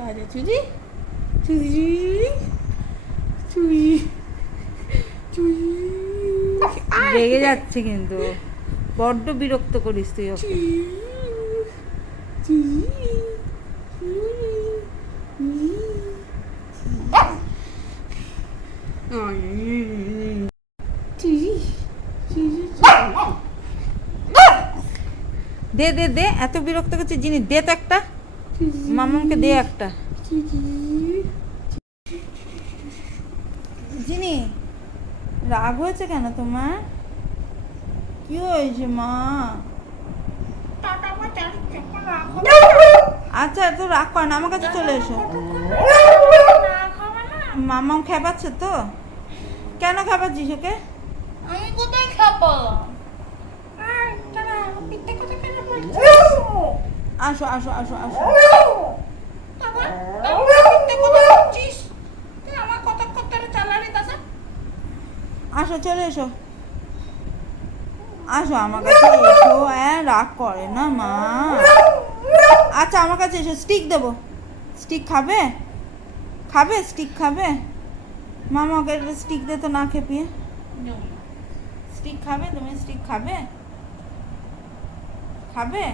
রাজা choosy choosy choosy choosy রেগে যাচ্ছে কিন্তু বড্ড বিরক্ত করিস তুই ওকে। দে দে দে, এত বিরক্ত করছে জিনিস, দে তো একটা, মামাকে দে একটা। জিনি রাগ হয়েছে কেন তোমার? কি হয়েছে মা? আচ্ছা তো রাগ কর না, আমার কাছে চলে এসো। মামাও খেপাচ্ছে তো? কেন খেপাচ্ছিস ওকে? আমি কোথায় খাবো? আসো আসো আসো আসো। আসো চলে এসো, আসো আমার কাছে এসো। হ্যাঁ রাগ করে না মা। আচ্ছা আমার কাছে এসো, স্টিক দেবো। স্টিক খাবে? খাবে স্টিক খাবে? মামা ওকে স্টিক দে তো না খেপিয়ে। স্টিক খাবে তুমি? স্টিক খাবে? খাবে?